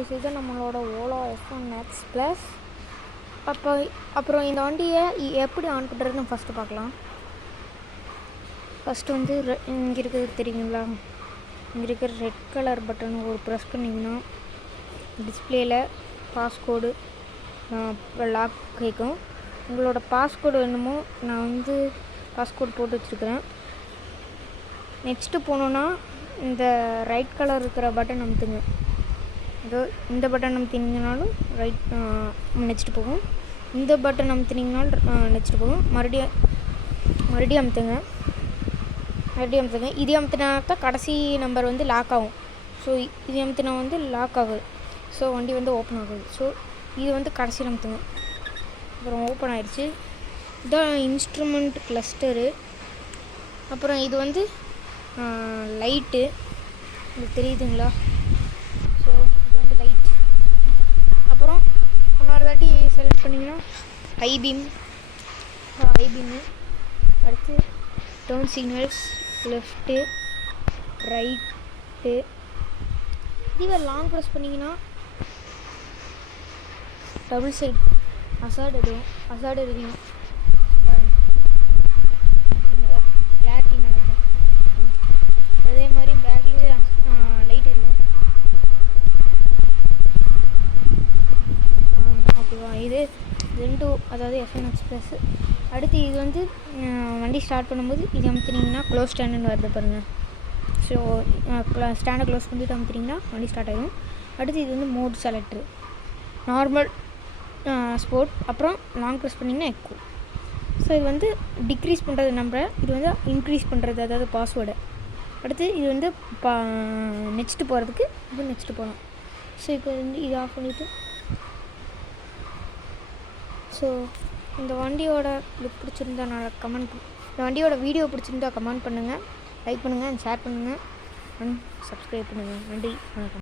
Guys, இது நம்மளோட Ola S1 Max plus. அப்புறம் இந்த வண்டியை எப்படி ஆன் பண்ணுறதுன்னு ஃபஸ்ட்டு பார்க்கலாம். ஃபஸ்ட்டு வந்து இங்கே இருக்கிறது தெரியுங்களா, இங்கே இருக்கிற ரெட் கலர் பட்டன் ஒரு ப்ரெஸ் பண்ணிங்கன்னா டிஸ்பிளேயில் பாஸ்கோடு லாக் கேட்கும். உங்களோட பாஸ்கோடு வேணுமோ, நான் வந்து பாஸ்கோடு போட்டு வச்சுருக்கிறேன். நெக்ஸ்ட்டு போனோன்னா இந்த ரைட் கலர் இருக்கிற பட்டன் அமுத்துங்க. இதோ இந்த பட்டன் அமுத்தினீங்கனாலும் நெக்ஸ்ட்டு போகும். இந்த பட்டன் அமுத்தினீங்கனாலும் நெக்ஸ்ட்டு போகும். மறுபடியும் அமுத்துங்க. இது அமுத்தினா தான் கடைசி நம்பர் வந்து லாக் ஆகும். ஸோ இது அமுத்தினா வந்து லாக் ஆகுது. ஸோ வண்டி வந்து ஓப்பன் ஆகுது. ஸோ இது வந்து கடைசியில் அமுத்துங்க. அப்புறம் ஓப்பன் ஆகிடுச்சு. இதான் இன்ஸ்ட்ருமெண்ட் கிளஸ்டரு. அப்புறம் இது வந்து லைட்டு, உங்களுக்கு தெரியுதுங்களா? ஸோ இது வந்து லைட். அப்புறம் இன்னொரு தாட்டி செலக்ட் பண்ணிங்கன்னா ஐபீமு. அடுத்து டர்ன் சிக்னல்ஸ், லெஃப்ட்டு, ரைட்டு. இதுவே லாங் ப்ரெஸ் பண்ணிங்கன்னா டபுள் சைட் அசார்ட் எடுக்கணும். கிளாரிட்டி நடக்குது. அதே மாதிரி பேக்லேயே லைட் இருக்கும். ஓகேவா? இது Zen2, அதாவது S1 Max ப்ளஸ். அடுத்து இது வந்து வண்டி ஸ்டார்ட் பண்ணும்போது இது அமுத்தினீங்கன்னா க்ளோஸ் ஸ்டாண்டுன்னு வருது பாருங்கள். ஸோ ஸ்டாண்டை க்ளோஸ் பண்ணிவிட்டு அமுத்தினீங்கன்னா வண்டி ஸ்டார்ட் ஆகிடும். அடுத்து இது வந்து மோட் செலக்டரு, நார்மல், ஸ்போர்ட், அப்புறம் லாங் ப்ரெஸ் பண்ணிங்கன்னா எக்கோ. ஸோ இது வந்து டிக்ரீஸ் பண்ணுறது நம்பரை, இது வந்து இன்க்ரீஸ் பண்ணுறது, அதாவது பாஸ்வேர்டை. அடுத்து இது வந்து நெக்ஸ்ட்டு போகிறதுக்கு இது நெக்ஸ்ட்டு போகலாம். ஸோ இப்போ வந்து இது ஆஃப் பண்ணிவிட்டு, ஸோ இந்த வண்டியோட லுக் பிடிச்சிருந்தா இந்த வண்டியோட வீடியோ பிடிச்சிருந்தா கமெண்ட் பண்ணுங்கள், லைக் பண்ணுங்கள், ஷேர் பண்ணுங்கள், அண்ட் சப்ஸ்கிரைப் பண்ணுங்கள். நன்றி, வணக்கம்.